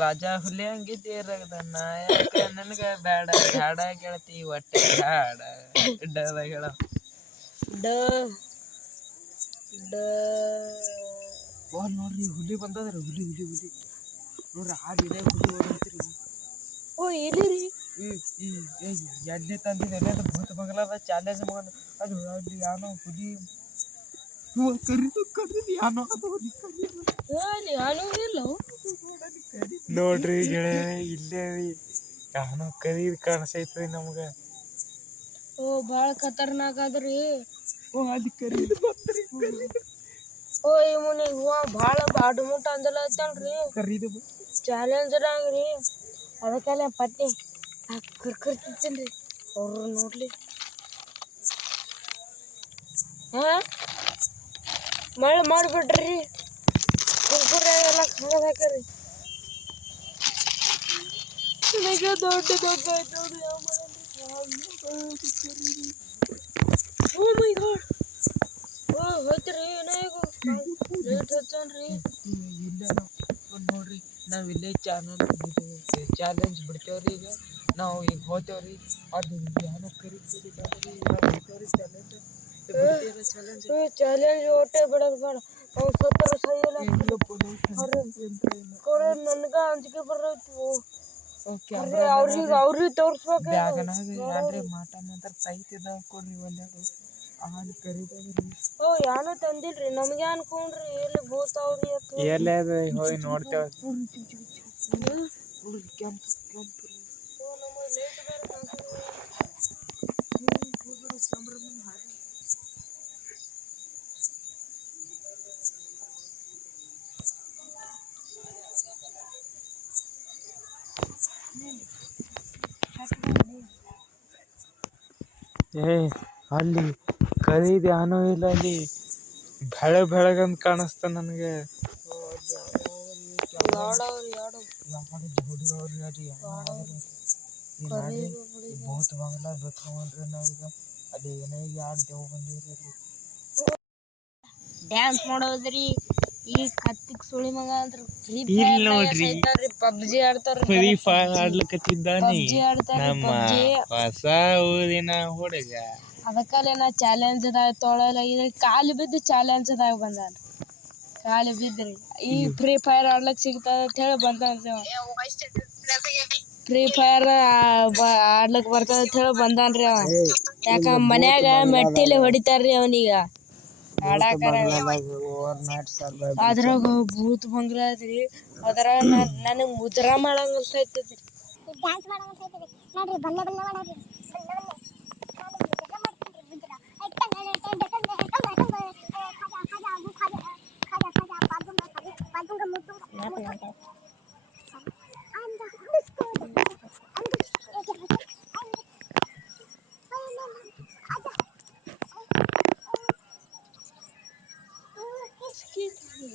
ರಾಜಾ ಹುಲಿ ಹಂಗಿದ್ದೀರದ ನಾಯಕ ನನಗ ಬೇಡ ಬೇಡ ಗೆಳತಿ ಹೊಟ್ಟೆ ಬೇಡ ಡದಾಗ ಹೇಳ ನೋಡ್ರಿ ಹುಲಿ ಬಂದದ್ರಿ. ಹುಲಿ ನೋಡ್ರಿ ಹಾಡಿದೆ ಹುಲಿ ಓಡಂತ್ರಿ. ಓ ಇಲ್ಲಿರಿ ಎಣ್ಣೆ ತಂದಿದೆ ಭೂತ ಬಂಗಲಾದ ಚಾಲೆಂಜ್ ಮಾಡಿ ಅದು ಅಲ್ಲಿ ಯಾನೋ ಹುಲಿ ನೋಡ್ರಿ ಗೆಳೆಯ ಇಲ್ಲೇ ಯಾನೋ ಕರೀದ್ ಕಾಣಿಸೈತ್ರಿ ನಮ್ಗ. ಓ ಬಾಳ ಖತರ್ನಾಕ್ ಅದ್ರಿ. ಓ ಅಲ್ಲಿ ಕರೀದ್ ಬಂದ್ರಿ. ಓ ಈ ಮುನಿ ಭಾಳ ಬಾಡುಮುಟ್ಟ ಅಂದಲ್ಲ ಐತಲ್ರಿ ಕರೀದ್ ಚಾಲೆಂಜ್ರಾಗ್ರಿ. ಅದಕ್ಕೆಲ್ಲ ಪಟ್ಟಿ ಕುರ್ಕುರ್ತಿತ್ತೇನ್ರಿ ಅವ್ರು ನೋಡ್ಲಿ. ಮಳೆ ಮಾಡಿಬಿಡ್ರಿ ಕುರ್ಕುರೆ ಎಲ್ಲ ಖಾರದ ಹಾಕ್ರಿ. ನನಗೆ ದೊಡ್ಡ ಆಯ್ತು ನೋಡ್ರಿ. ಯಾವ ಮಾಡಲ್ರಿ? ಓ ಮೈ ಗಾಡ್, ಓ ಹೋಯ್ತ್ರಿ ಏನಾಗು ಲೇಟ್ ಹಚ್ಚನ್ರಿ. ನೋಡ್ರಿ ನಾವ್ ಇಲ್ಲೇ ಚಾಲೆಂಜ್ ಬಿಡ್ತೇವ್ರಿ. ಈಗ ನಾವು ಈಗ ಹೋಗ್ತೇವ್ರಿ. ಅದು ಏನೋ ಕರೀತೀವಿ ಚಾಲೆಂಜ್ ಹೊಟ್ಟೆ ಬಿಡೋದು ಬೇಡ. ಅವ್ನು ಸತ್ತರ ಸೈಯಲ್ಲ ನನಗ ಅಂಜಿಕೆ ಬರೈತಿ. ಅವ್ರಿಗೆ ತೋರ್ಸ್ಬೇಕು. ಮಾಟ ಸೈತಿದ ಕೊಡ್ರಿ ಒಂದೆರಡು ಹಾಡು ಕರೀತದ್ರಿ. ಓ ಯಾನು ತಂದಿಲ್ರಿ, ನಮ್ಗೆ ಅನ್ಕೊಂಡ್ರಿ ಎಲ್ಲಿ ಬೋತಾವ್ರಿ ಹೋಗಿ ನೋಡ್ತೇವ. ಏ ಅಲ್ಲಿ ಕರೀದ್ ಯಾನೋ ಇಲ್ಲ, ಅಲ್ಲಿ ಬೆಳಗಂತ ಕಾಣಿಸ್ತ ನನಗೆ. ಭೂತ ಬಂಗ್ಲಾ ಬಿಟ್ಕೊಂಡ್ರಿ ನಾವೀಗ ಅಲ್ಲಿ ಏನೋ ಯಾರು ಬಂದಿರಿ ಡ್ಯಾನ್ಸ್ ಮಾಡೋದ್ರಿ. ಈ ಕತ್ತಿಗ್ ಸುಳಿ ಮಗ ಅಂದ್ರ ನೋಡ್ರಿ ಪಬ್ಜಿ ಆಡ್ತಾರ, ಫ್ರೀ ಫೈರ್ ಆಡ್ಲಿಕತ್ತಿದ್ದಾನೆ ಪಬ್ಜಿ ಆಡ್ತಾರ, ನಮ್ಮ ಪಬ್ಜಿ. ಹೊಸ ಊರಿನ ಹುಡುಗ. ಅದಕ್ಕಲ್ಲೇ ನಾ ಚಾಲೆಂಜ್ದಾಗ ತೊಗೊಳಲಾಗಿದ್ರಿ, ಕಾಲು ಬಿದ್ದು ಚಾಲೆಂಜ್ದಾಗ ಬಂದಾನ. ಕಾಲು ಬಿದ್ರಿ ಈ ಫ್ರೀ ಫೈರ್ ಆಡ್ಲಕ್ ಸಿಗ್ತದ ಅಂತ ಹೇಳಿ ಬಂದಾನ್ರಿ. ಫ್ರೀ ಫೈರ್ ಆಡ್ಲಕ್ ಬರ್ತದ ಅಂತ ಹೇಳಿ ಬಂದಾನ್ರಿ ಅವ. ಯಾಕ ಮನ್ಯಾಗ ಮೆಟ್ಟಿಲಿ ಹೊಡಿತಾರ್ರಿ ಅವನೀಗ ಆಡಾಕರ. ಅದ್ರಾಗ ಭೂತ್ ಬಂಗ್ಲಾ ಅದ್ರಿ, ಅದ್ರಾಗ ನನಗ್ ಮುಜರಾ ಮಾಡಂಗ ಅನ್ಸೈತದ್ರಿ. ನೋಡ್ರಿ ಬಲ್ಲೆ ಬಲ್ಲೆ ಮಾಡಾರಿ.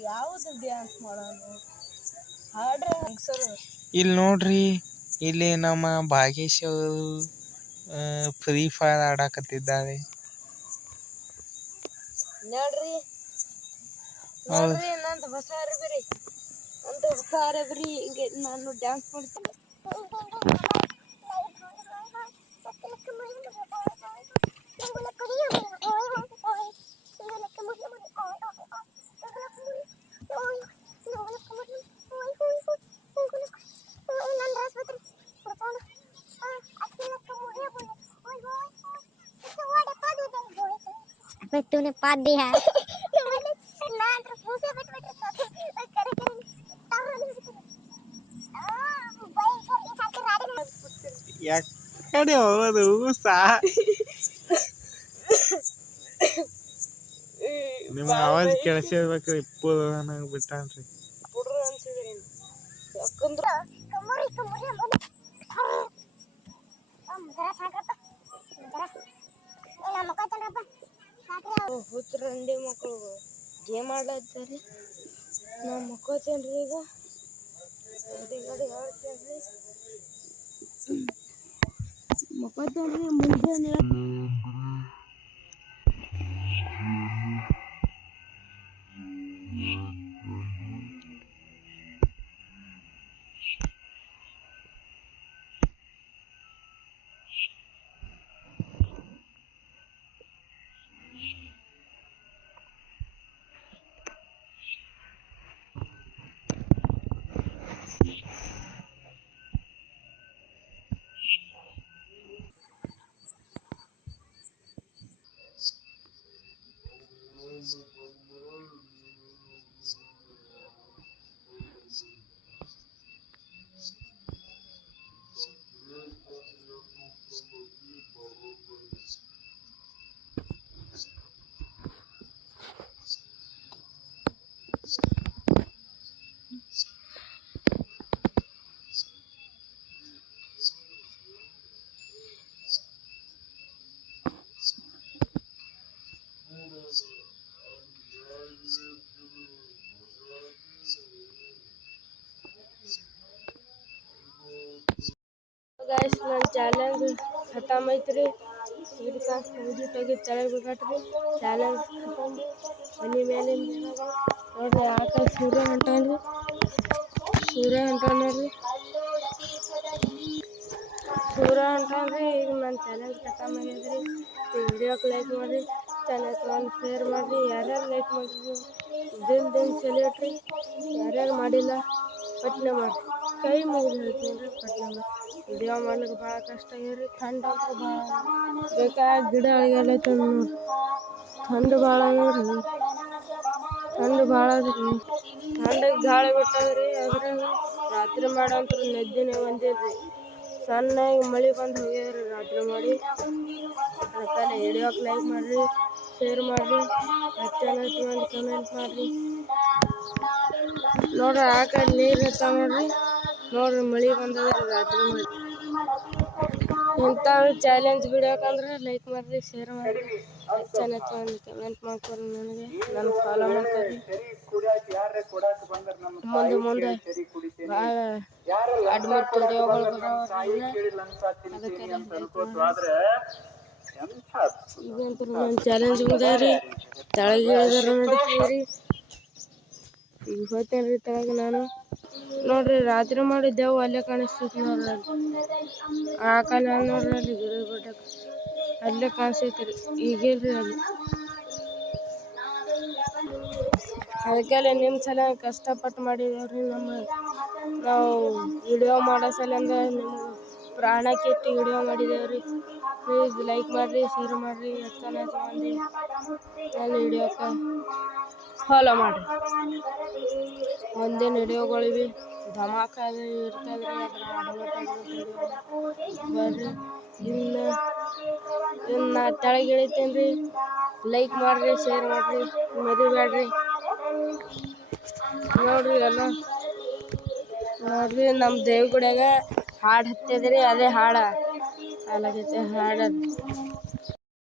ಯಾವ್ದು ಡ್ಯಾನ್ಸ್ ಮಾಡೋಣ ಹಾಡ್ರಿ ಹೆಂಗಸರು. ಇಲ್ಲಿ ನೋಡ್ರಿ, ಇಲ್ಲಿ ನಮ್ಮ ಭಾಗೇಶ್ ಅವರು ಫ್ರೀ ಫೈರ್ ಆಡಾಕತ್ತಿದ್ದಾರೆ. ನೋಡ್ರಿ ನೋಡ್ರಿ ನಂದು ಹೊಸ ಅರಬಿರಿ, ನಂದು ಹೊಸ ಅರಬಿರಿ. ಹಿಂಗೆ ನಾನು ಡ್ಯಾನ್ಸ್ ಮಾಡ್ತೀನಿ. तूने पाद दिया है। ಯಾಕಡೆ ಹೋಗೋದು ನಿಮ್ಮ ಆವಾಜ್ ಕೇಳಿಸಿರ್ಬೇಕ್ರಿ. ಪೂರ್ವನಾಗ ಬಿಟ್ಟಾನ್ರಿ. ಪುಡ್ರು ಅನ್ಸಿದ್ರಿ ಯಾಕಂದ್ರ ಹುಚ್ಚರಂಡಿ ಮಕ್ಕಳು ಗೇಮ್ ಆಡ್ಲತ್ತಾರಿ. ನಾ ಮಕ್ಕೋತೇನ್ರಿ ಈಗ. ಗಡಿ ಹೇಳ್ತೇನ್ರಿ, ಮಕ್ಕೋತೇನ್ರಿ. ಮುಂಜಾನೆ ಗೈಸ್, ನನ್ನ ಚಾಲೆಂಜ್ ಖತಮ್ ಐತ್ರಿ. ಇದಕ್ಕೆ ಊದಿ ತೆಗೆದು ತೆಳಗ್ಬೇಕಾಟ್ರಿ. ಚಾಲೆಂಜ್ ಖತಮ್. ಮನೆ ಮೇಲೆ ನೋಡ್ರಿ ಆಕಳ ಸೂರ್ಯ ಹೊಂಟಾನ್ರಿ. ಸೂರ್ಯ ಹೊಂಟಾನ್ರಿ. ಈಗ ನನ್ನ ಚಾಲೆಂಜ್ ಖತಮ್ ಆಗ್ಯದ್ರಿ. ಈ ವಿಡಿಯೋಕ್ಕೆ ಲೈಕ್ ಮಾಡಿರಿ, ಚಾನೆಲ್ಗೆ ಒಂದು ಶೇರ್ ಮಾಡಿರಿ. ಯಾರ್ಯಾರು ಲೈಕ್ ಮಾಡಿರಿ ದಿನ ಸೆಲೆಬ್ರೇಟ್ ರೀ. ಯಾರ್ಯಾರು ಮಾಡಿಲ್ಲ ಪಟ್ನೆ ಮಾಡಿ, ಕೈ ಮುಗಿದು ಹೇಳ್ತೀನಿ ಪಟ್ನೆ ಮಾಡಿ. ವಿಡಿಯೋ ಮಾಡ್ಲಿಕ್ಕೆ ಭಾಳ ಕಷ್ಟ ಆಗ್ಯದ್ರಿ. ಥಂಡ್ ಅಂತೂ ಭಾಳ ಬೇಕಾಗಿ ಗಿಡ ಅಳಿಗಾಲೈತೆ ನೋಡಿ. ಥಂಡ್ ಭಾಳ ಆಗ್ಯದ್ರಿ. ಥಂಡ್ ಭಾಳ ಅದ್ರಿ. ಥಂಡಿಗೆ ಗಾಳಿ ಬಿಟ್ಟದ್ರಿ. ಅದ್ರಾಗ ರಾತ್ರಿ ಮಾಡಂತ್ರು ನಿದ್ದೆನೇ ಬಂದಿಲ್ರಿ. ಸಣ್ಣಗೆ ಮಳೆ ಬಂದು ಹೋಗ್ಯಾವ್ರಿ ರಾತ್ರಿ ಮಾಡಿ ಅದಕ್ಕೆ ವಿಡಿಯೋಕ್ಕೆ ಲೈಕ್ ಮಾಡಿರಿ, ಶೇರ್ ಮಾಡಿರಿ, ಹೆಚ್ಚು ಮಂದಿ ಕಮೆಂಟ್ ಮಾಡಿರಿ. ನೋಡ್ರಿ ಆ ಕಡೆ ನೀರು ಇರ್ತಾವ ನೋಡ್ರಿ ಮಳೆ ಬಂದದ್ರಿ ರಾತ್ರಿ ಮಾಡಿ. ಇಂಥವು ಚಾಲೆಂಜ್ ಬಿಡೋಕಂದ್ರೆ ಲೈಕ್ ಮಾಡಿರಿ, ಶೇರ್ ಮಾಡಿರಿ, ಹೆಚ್ಚು ಮಂದಿ ಕಮೆಂಟ್ ಮಾಡ್ಕೊರಿ, ನನಗೆ ಫಾಲೋ ಮಾಡ್ಕೊರಿ. ಮುಂದೆ ಭಾಳ ಅಡ್ಮಿಟ್ ವಿಡಿಯೋಗಳು ಬರೋವ್ರಿ. ಅದಕ್ಕೆ ಈಗಂತೂ ನನ್ನ ಚಾಲೆಂಜ್ ಮುಗ್ದಾವ್ರಿ. ತೆಳಗೆ ಇಳಿದ್ರೆ ನೋಡ್ತೀವಿ. ಈಗ ಹೋಗ್ತೇನೆ ರೀ ತೆಳಗೆ ನಾನು. ನೋಡ್ರಿ ರಾತ್ರಿ ಮಾಡಿದ್ದೆವು ಅಲ್ಲೇ ಕಾಣಿಸ್ತೈತಿ ನೋಡ್ರಿ. ಆ ಕಾಲ ನೋಡ್ರಿ ಅಲ್ಲಿ ಗಿಡ ಬಡ್ಡಕ್ಕೆ ಅಲ್ಲೇ ಕಾಣಿಸ್ತೈತಿ ರೀ. ಈಗಿಲ್ರಿ ಅಲ್ಲಿ. ಅದಕ್ಕೆಲ್ಲ ನಿಮ್ಮ ಸಲ ಕಷ್ಟಪಟ್ಟು ಮಾಡಿದೇವ್ರಿ. ನಾವು ವಿಡಿಯೋ ಮಾಡೋ ಸಲಿಂದ ನಿಮ್ಗೆ ಪ್ರಾಣಕ್ಕೆತ್ತಿ ವಿಡಿಯೋ ಮಾಡಿದೇವ್ರಿ. ಪ್ಲೀಸ್ ಲೈಕ್ ಮಾಡಿರಿ, ಶೇರ್ ಮಾಡಿರಿ, ಹೆಚ್ಚು ಮಂದಿ ನನ್ನ ವಿಡಿಯೋಕ್ಕೆ ಫಾಲೋ ಮಾಡಿರಿ. ಮುಂದಿನ ವಿಡಿಯೋಗಳಿವೆ ಧಮಾಕ ಇರ್ತದ್ರಿ. ಬರ್ರಿ ಇನ್ನು ತೆಳಗೆ ಇಳಿತೀನಿ ರೀ. ಲೈಕ್ ಮಾಡಿರಿ, ಶೇರ್ ಮಾಡಿರಿ, ಮರಿಬೇಡ್ರಿ. ನೋಡ್ರಿ ಎಲ್ಲ ನೋಡ್ರಿ ನಮ್ಮ ದೇವ್ಗುಡಿಯಾಗ ಹಾಡು ಹತ್ತದ್ರಿ. ಅದೇ ಹಾಡಾಗೈತೆ ಹಾಡು